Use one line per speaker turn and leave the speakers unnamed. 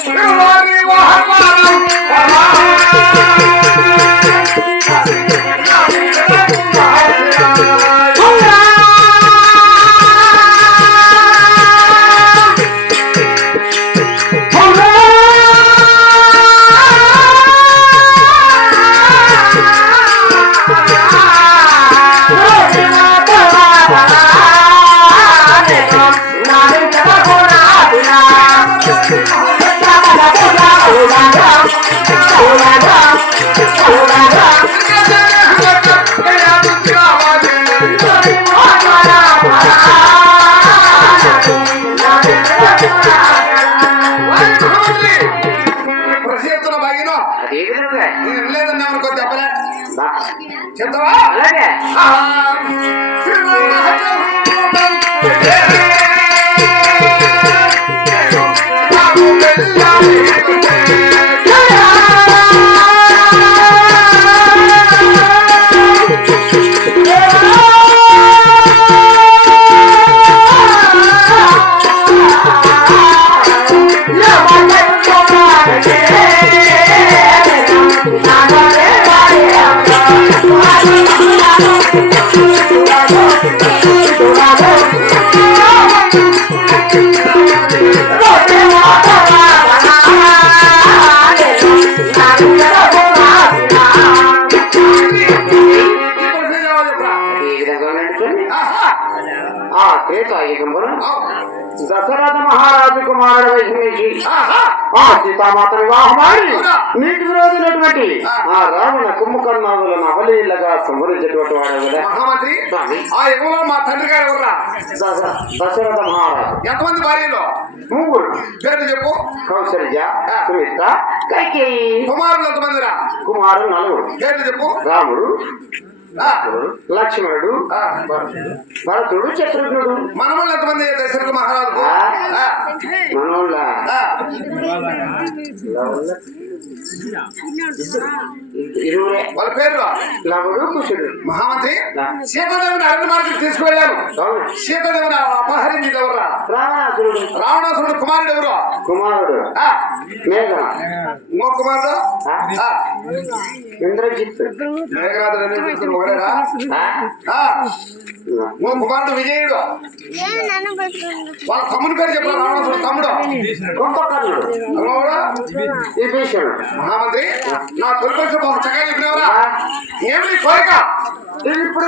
Thank you.
అదే విధంగా.
నేను లేదన్నా అనుకో చెప్పలే
బా,
చెప్తావా?
అలాగే. ఆ త్రేతాయుగంలో దశరథ మహారాజు కుమారుడు వహించి ఆ సీతామాత వివాహమాడి నీటి విరోధులటువంటి ఆ రావణ కుంభకర్ణాదులను అవలీలగా సంహరించేటువంటి వాడు కదా
మహామంత్రి
స్వామి.
ఆ యుగంలో మా తండ్రి గారు
దశరథ మహారాజు.
ఎంతమంది భార్యలు?
ముగ్గురు.
పేర్లు చెప్పు.
కౌశల్య సుమిత్ర కైకేయి.
కుమారులు ఎంతమందిరా?
కుమారుడు నలుగురు.
పేర్లు చెప్పు.
రాముడు లక్ష్మణుడు. భరతుడు శత్రుఘ్నుడు.
మనవళ్ళు ఎంతమంది దశరథ
మనోళ్ళ
ఆ,
ఇరువురే.
వాళ్ళ పేర్లు?
లవుడు కుషుడు
మహామంత్రి? సీతాదేవిని అరణ్య మార్గం తీసుకువెళ్ళాను. సీతాదేవిని అపహరించింది ఎవరా
రావణాసురుడు
కుమారుడు ఎవరు?
కుమారుడు. మేఘన.
ఇంకో కుమారుడు?
ఇంద్రజిత్.
ఇంకో కుమారుడు విజయుడు. వాళ్ళ తమ్ముని పేరు చెప్పు రావణాసురుడు తమ్ముడు? మహామంత్రి నా తొలి చక్కగా చెప్పినవరా. ఏమి కోరిక?
ఇప్పుడు